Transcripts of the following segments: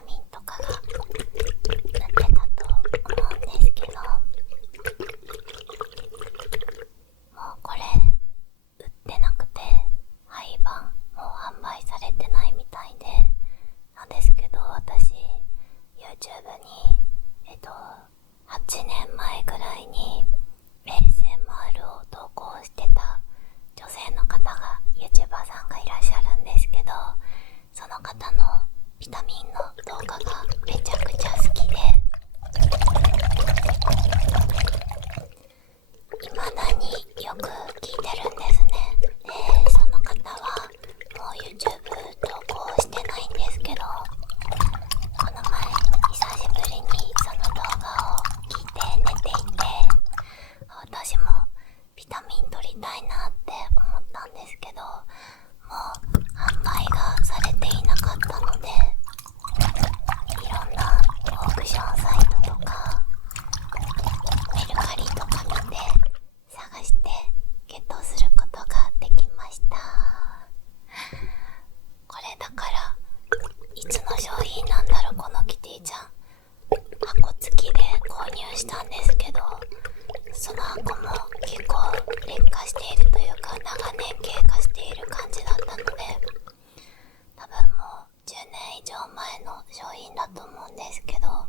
タミンとかが売ってたと思うんですけど、もうこれ売ってなくて廃盤もう販売されてないみたいでなんですけど、私 YouTube に8年前ぐらいに ASMR を投稿してた女性の方が YouTuber さんがいらっしゃるんですけど、その方のビタミンの動画がめちゃくちゃ好きで、未だによく聞いてるんですね。で、その方はもう YouTube 投稿してないんですけど、この前久しぶりにその動画を聞いて寝ていて、私もビタミン取りたいなって思ったんですけど、もう販売がされていなかったので、いろんなオークションサイトとかメルカリとか見て探してゲットすることができました。これだからいつの商品なんだろう、このキティちゃん。箱付きで購入したんですけど、その箱も結構劣化しているというか長年経過している感じだったので、多分もう10年以上前の商品だと思うんですけど、なん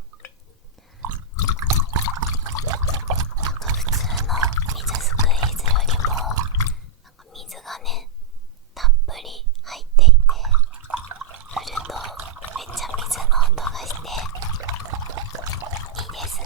か普通の水すくい水よりもなんか水がねたっぷり入っていて、振るとめっちゃ水の音がしていいですね。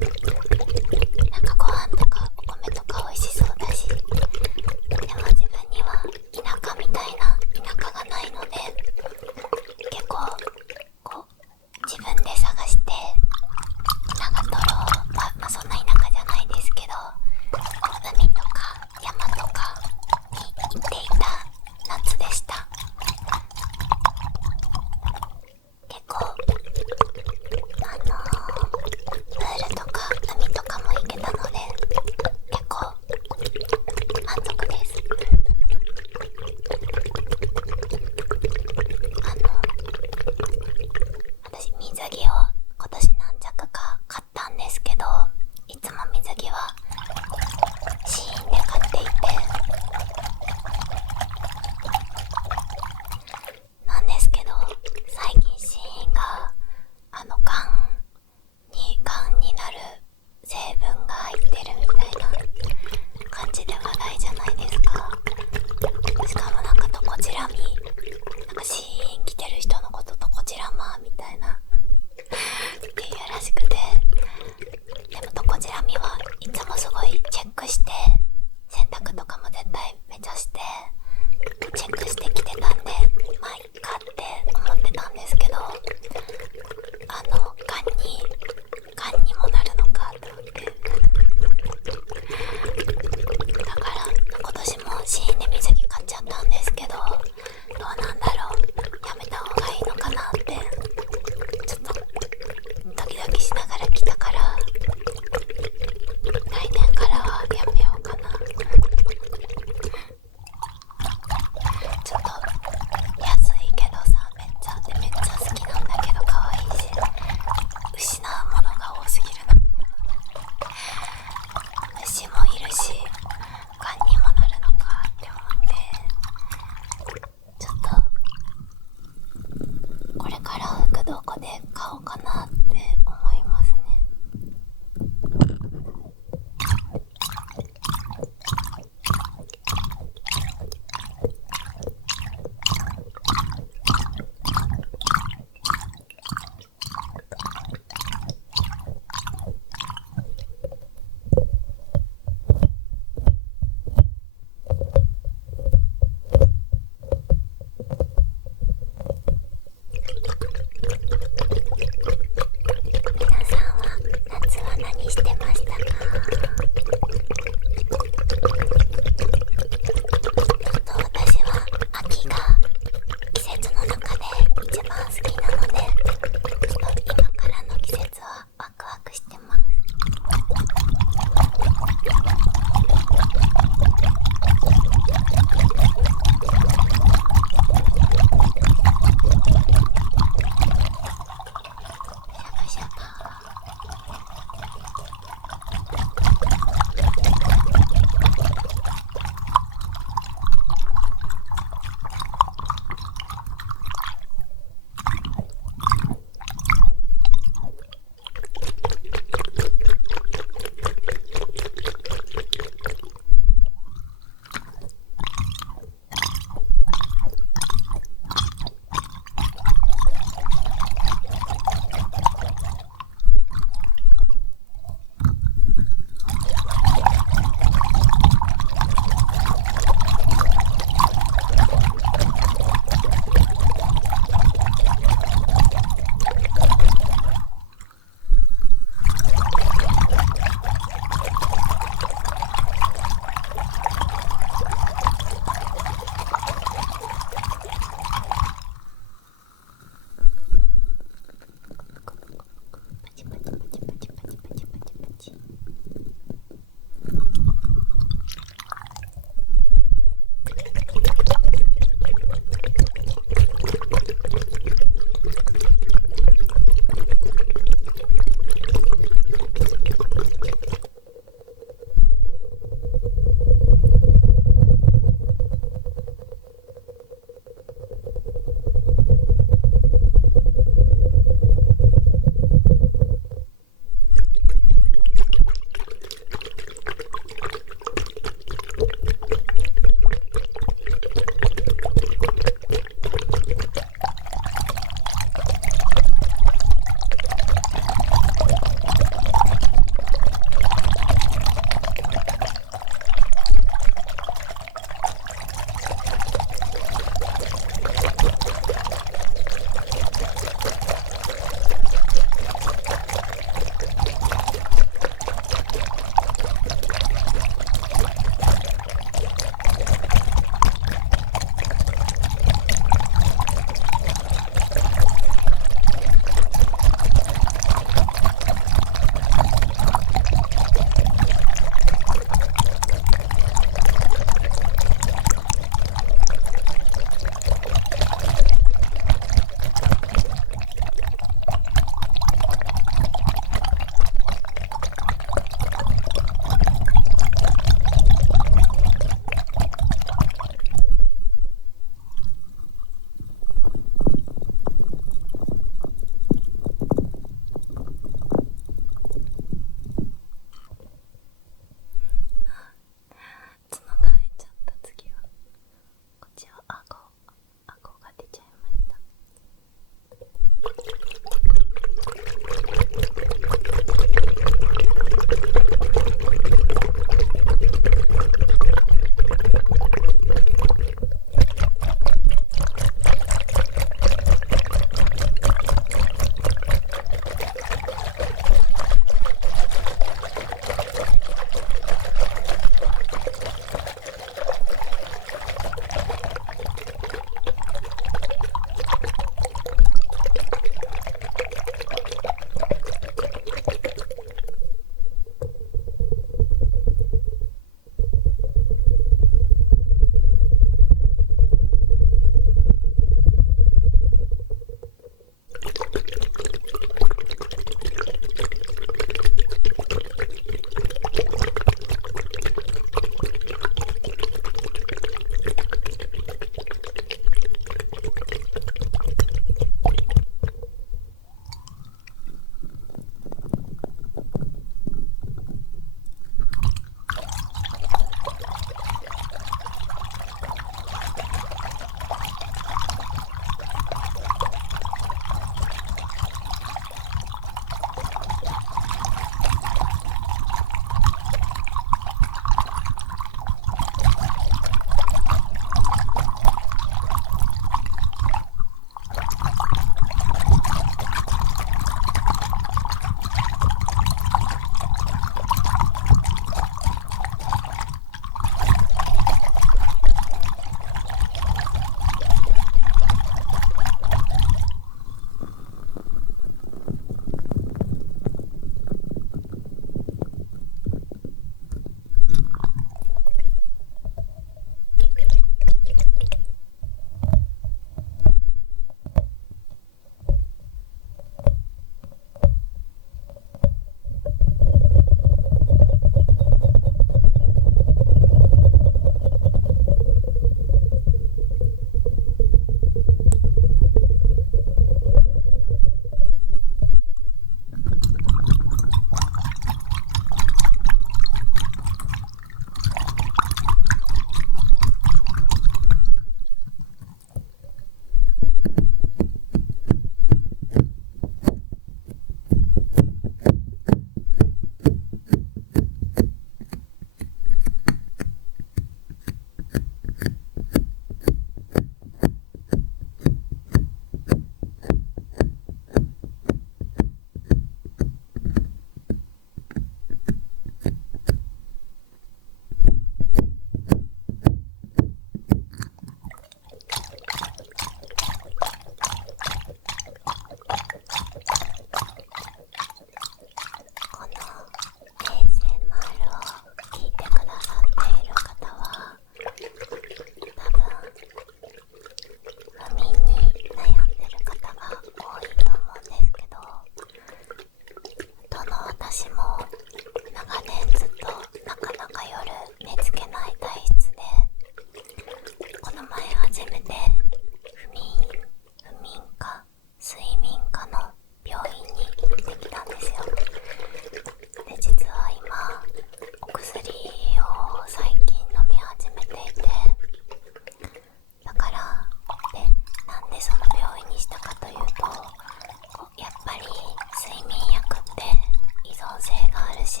能性があるし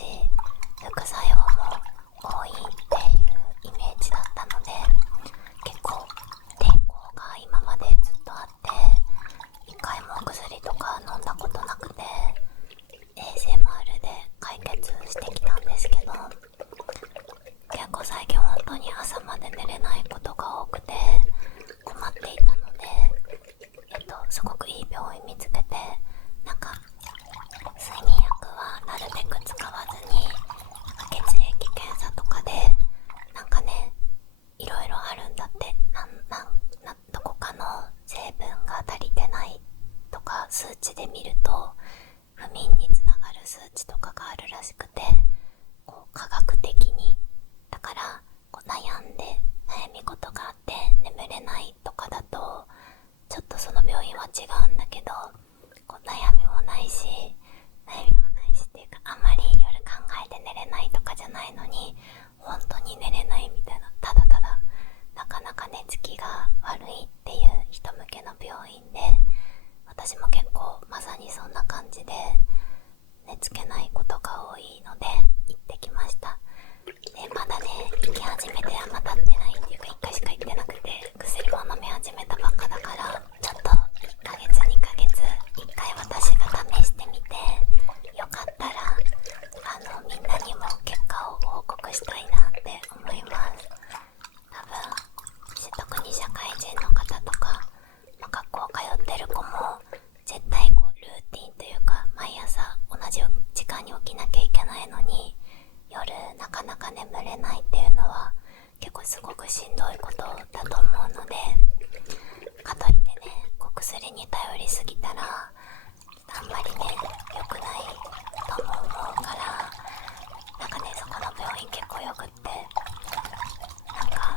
副作用も多いっていうイメージだったので、結構抵抗が今までずっとあって、一回も薬とか飲んだことなくて ASMR で解決してきたんですけど、結構最近本当に朝まで寝れないことが多くて困っていたので、すごくいい病院見つけて、なんか睡眠薬はなるべく使わずに、血液検査とかでなんかね、いろいろあるんだって。どこかの成分が足りてないとか数値で見ると不眠につながる数値とかがあるらしくて、こう科学的にだからこう悩み事があって眠れないとかだとちょっとその病院は違うんだけど、こう悩みもないしっていうか、あんまり夜考えて寝れないとかじゃないのに本当に寝れないみたいな、ただただなかなか寝つきが悪いっていう人向けの病院で、私も結構まさにそんな感じで寝つけないことが多いので行ってきました。でまだね、行き始めてあんま経ってないっていうか、1回しか行ってなくて薬も飲み始めたばっかだから、ちょっと1ヶ月2ヶ月1回私が試してみて、よかったらみんなにも結果を報告したいなって思います。多分特に社会人の方とか、学校通ってる子も絶対こうルーティンというか、毎朝同じ時間に起きなきゃいけないのに夜なかなか眠れないっていうのは結構すごくしんどいことだと思うので、かといってね、薬に頼りすぎたらあんまりね良くないとも思うから、なんかね、そこの病院結構よくって、なんか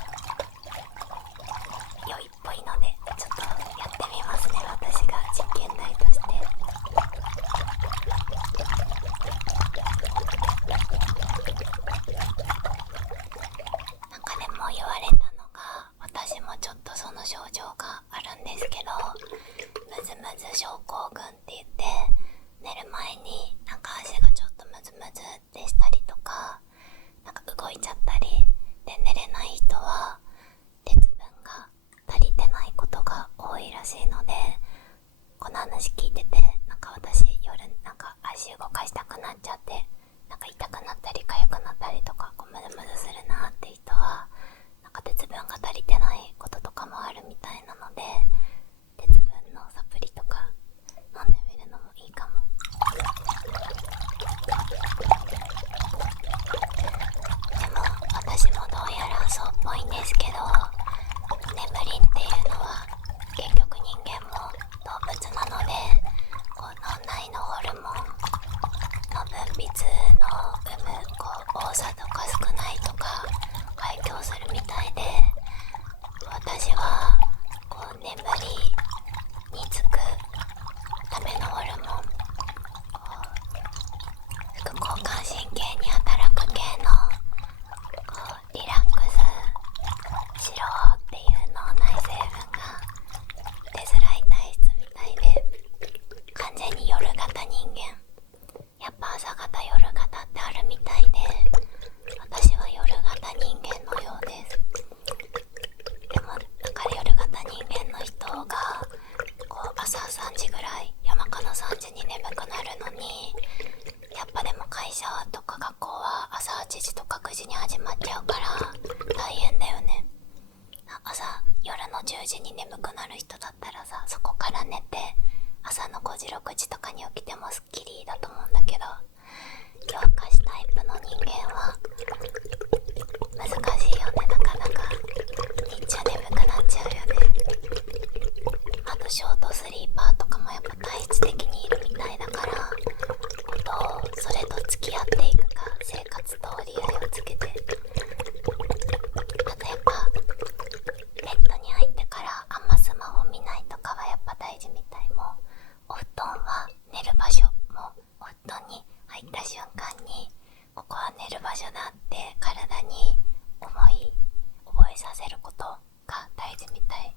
良いっぽいのでちょっとやってみますね、私が実験台として。なんかね、もう言われたのが、私もちょっとその症状があるんですけど、ムズムズ症候群って言って、寝る前になんか足がちょっとムズムズでしたりとか、なんか動いちゃったりで寝れない人は鉄分が足りてないことが多いらしいので、この話聞いてて、なんか私夜なんか足動かしたくなっちゃって、なんか痛くなったり痒くなったりとか、こうムズムズするなって人はなんか鉄分が足りてないこととかもあるみたいなので、鉄分のサプリとか飲んでみるのもいいかも。でも私もどうやらそうっぽいんですけど、眠りっていうのは結局人間も動物なので、こう脳内のホルモンの分泌の有無こう多さとか少ないとか影響するみたいで、私はこう眠りにつくためのホルモン、副交感神経に働く系のこうリラックスしろっていう脳内成分が出づらい体質みたいで、完全に夜型人間、やっぱ朝型夜型ってあるみたいで、私は夜型人間のようです。でもだから夜型人間の人がこう朝3時ぐらい、夜中の3時に眠くなるのに、やっぱでも会社とか学校は朝8時とか9時に始まっちゃうから大変だよね。夜の10時に眠くなる人だったらさ、そこから寝て朝の5時6時とかに起きてもスッキリだと思うんだけど、夜更かしタイプの人間は難しいよね、なかなか日中眠くなっちゃうよね。あとショートスリーパーとかもやっぱ体質的にいるみたいだから、どうそれと付き合っていくか、生活と折り合いをつけて。あとやっぱベッドに入ってからあんまスマホ見ないとかはやっぱ大事みたい。もうお布団は寝る場所、もうお布団に入った瞬間にここは寝る場所だって体に覚えさせることが大事みたい。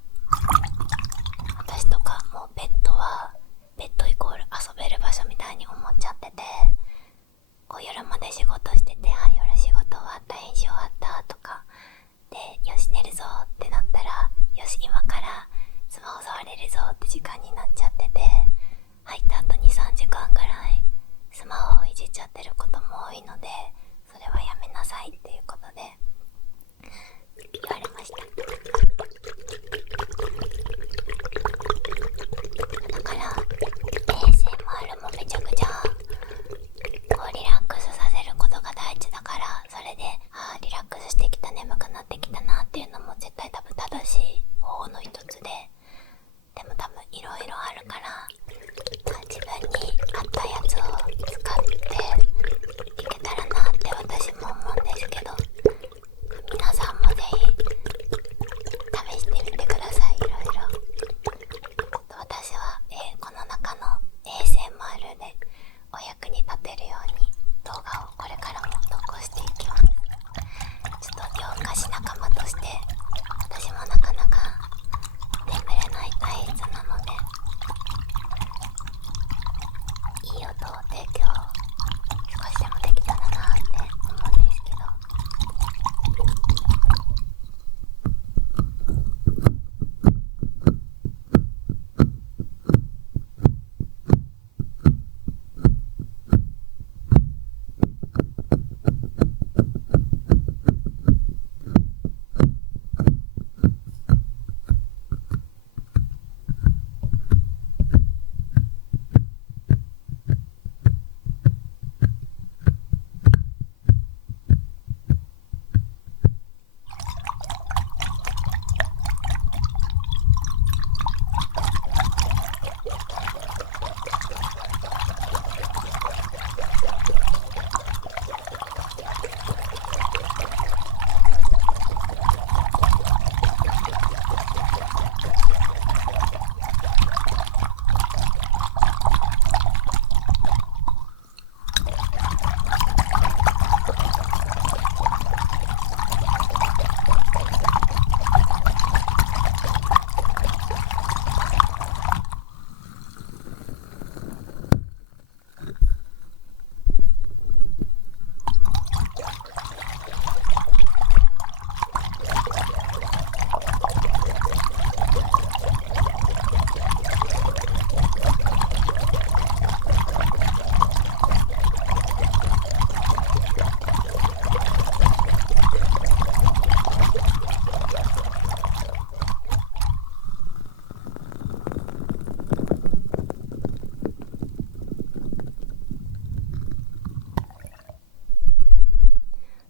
私とかもうベッドイコール遊べる場所みたいに思っちゃってて、いので、それはやめなさいっていうことで言われました。だから ASMR もめちゃくちゃこうリラックスさせることが大事だから、それでリラックスしてきた、眠くなってきたなっていうのも絶対多分正しい方法の一つで、でも多分いろいろあるから、自分に合ったやつを使っていけたらなって私も思うんですけど、皆さんもぜひ試してみてください。いろいろ私は、この中の ASMR でお役に立てるように動画をこれからも投稿していきます。ちょっと夜更かし仲間として私もなかなか眠れない体質なので、いい音を提供少しでもできたらなって思うんですけど、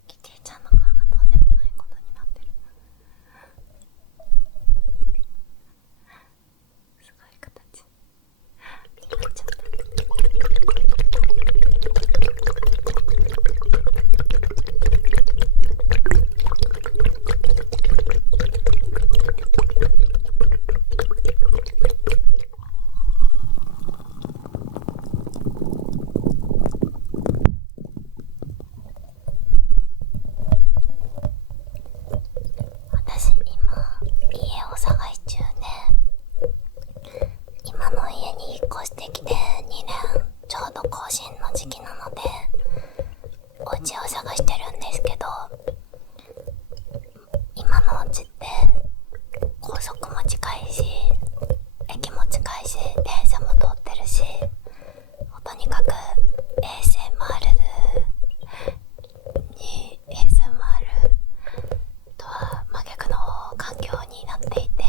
キティちゃんの顔がとんでもないことになってる。すごい形になっちゃった。私今家を探し中で、今の家に引っ越してきて2年ちょうど更新の時期なのでお家を探してるんですけど、今のお家って高速も近いし駅も近いし電車も通ってるし、とにかく ASMR とは真逆の環境になっていて、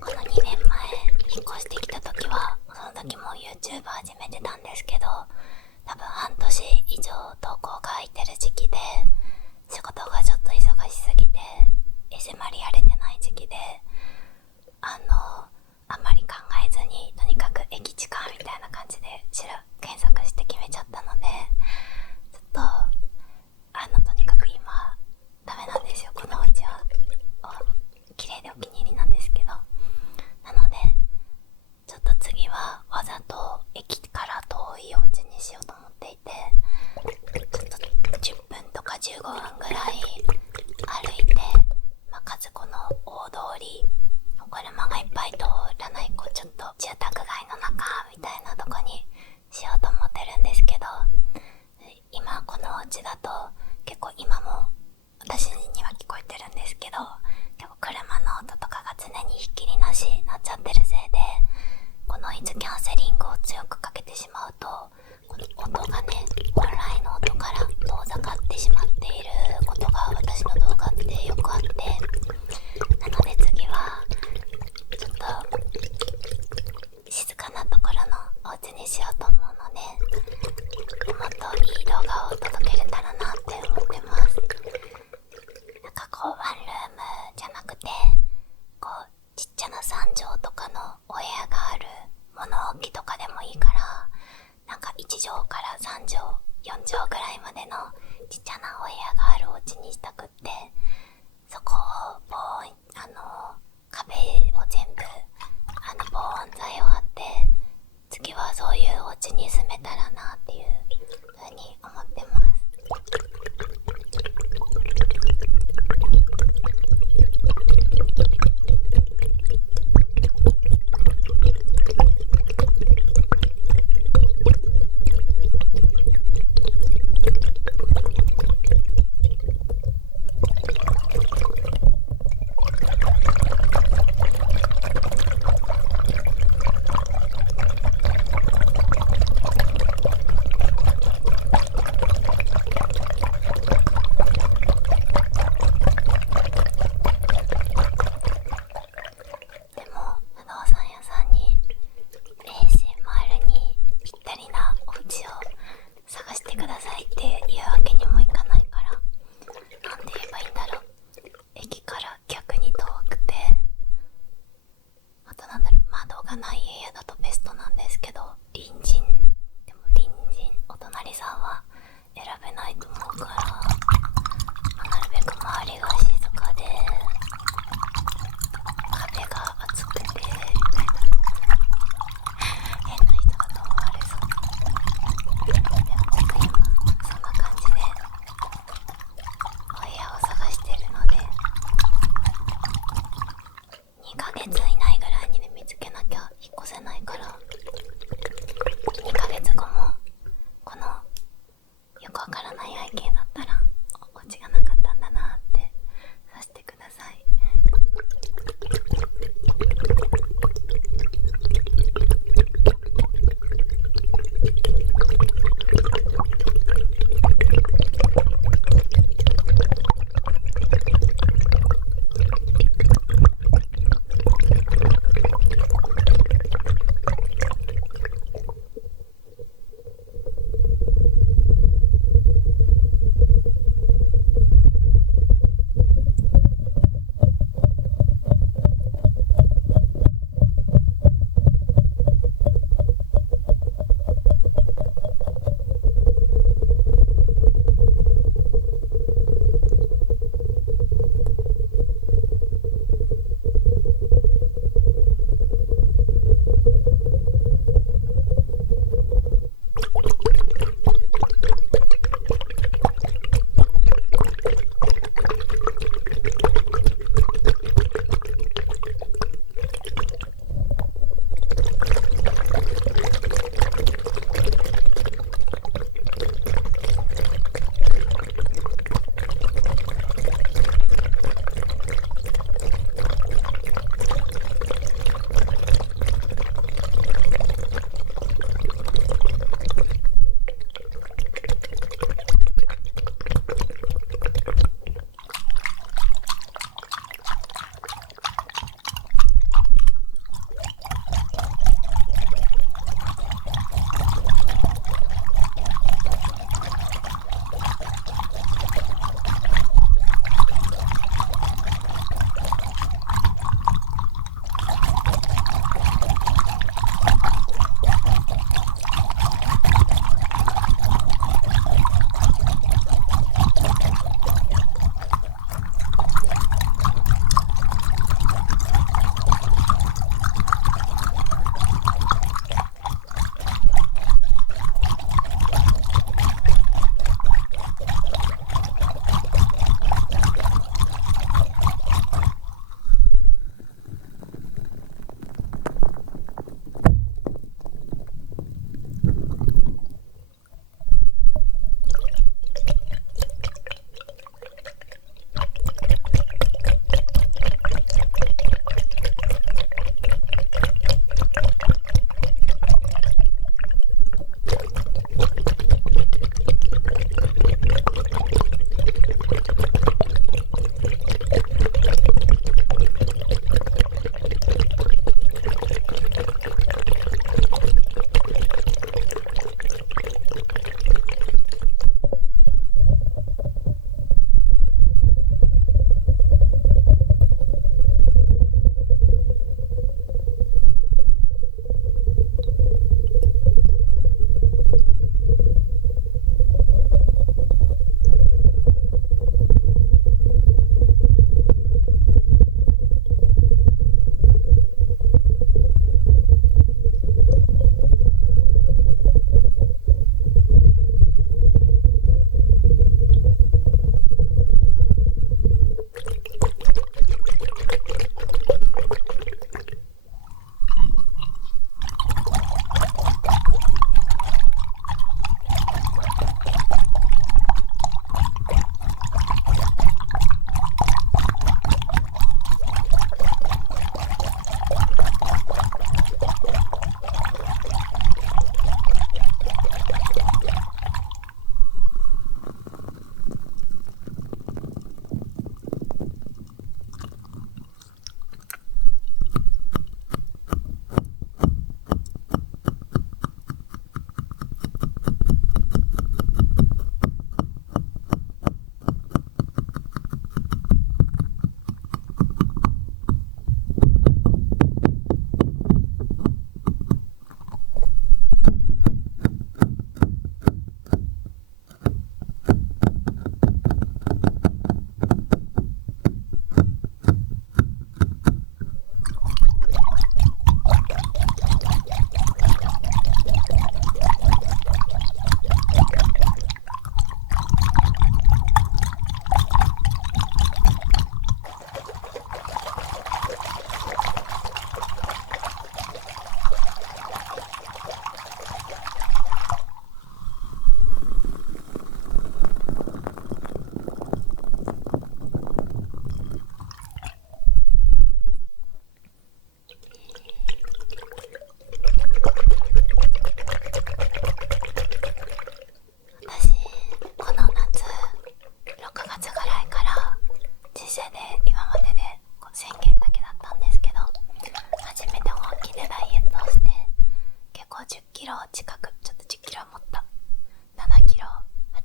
この2年前引っ越してきた時はその時も YouTube 始めてたんですけど、多分半年以上投稿が空いてる時期で、仕事がちょっと忙しすぎてASMRやれてない時期で、あんまり考えずにとにかく駅近みたいな感じで検索して決めちゃったので、ちょっととにかく今ダメなんですよ。このお家は綺麗でお気に入りなんですけど、なのでちょっと次はわざと駅から遠いお家にしようと思っていて、ちょっと10分とか15分ぐらい歩いて、数子の大通り、車がいっぱい通らないちょっと住宅街の中みたいなとこにしようと思ってるんですけど、今このお家だと結構今も私には聞こえてるんですけど、結構車の音とかが常にひっきりなしになっちゃってるせいで、このノイズキャンセリングを強くかけてしまうと、この音がね、本来の家にしようと思うので、もっといい動画を届けれたらなって思ってます。なんかこうワンルームじゃなくて、こうちっちゃな3畳とかのお部屋がある物置とかでもいいから、なんか1畳から3畳4畳ぐらいまでのちっちゃなお部屋があるお家にしたくって、そこを壁を全部防音材を貼って、次はそういうお家に住めたらなっていう風に思ってます。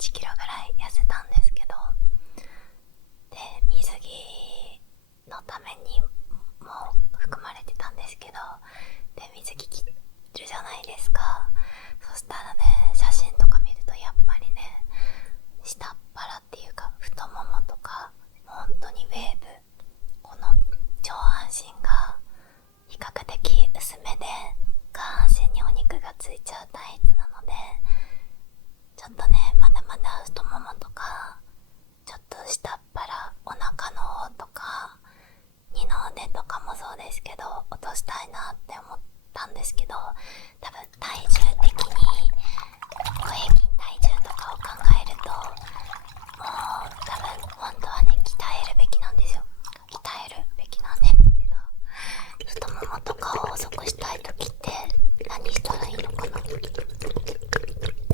1キロぐらい痩せたんですけど、で水着のためにも含まれてたんですけど、で水着着るじゃないですか。そしたらね、写真とか見るとやっぱりね、下っ腹っていうか太ももとか本当にウェーブ、この上半身が比較的薄めで下半身にお肉がついちゃうタイツなので、ちょっとねまだまだ太ももとかちょっと下っ腹、お腹の方とか二の腕とかもそうですけど落としたいなって思ったんですけど、多分体重的に平均体重とかを考えるともう多分本当はね鍛えるべきなんですよ。鍛えるべきなんですけど、太ももとかを細くしたい時って何したらいいのかな。ちょっ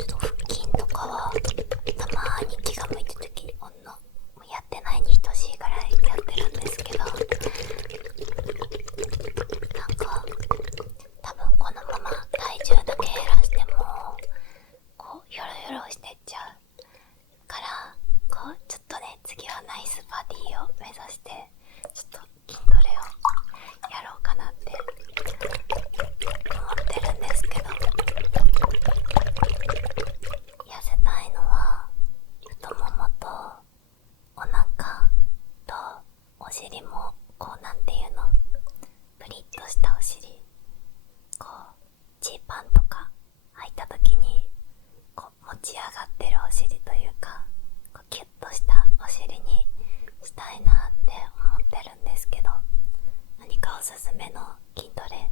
と腹筋とかはたまに気が向いた時もうやってないに等しいぐらいやってるんですけど、なんか多分このまま体重だけ減らしてもこうヨロヨロしてっちゃうから、こうちょっとね次はナイスバディを目指してちょっと筋トレをやろうかなって思ってるんですけど、痩せたいのは太ももとお腹とお尻も、こうなんていうの、プリッとしたお尻、こうジーパンとか履いた時にこう持ち上がってるお尻というか、こうキュッとしたお尻にしたいなって思ってるんですけど、何かおすすめの筋トレ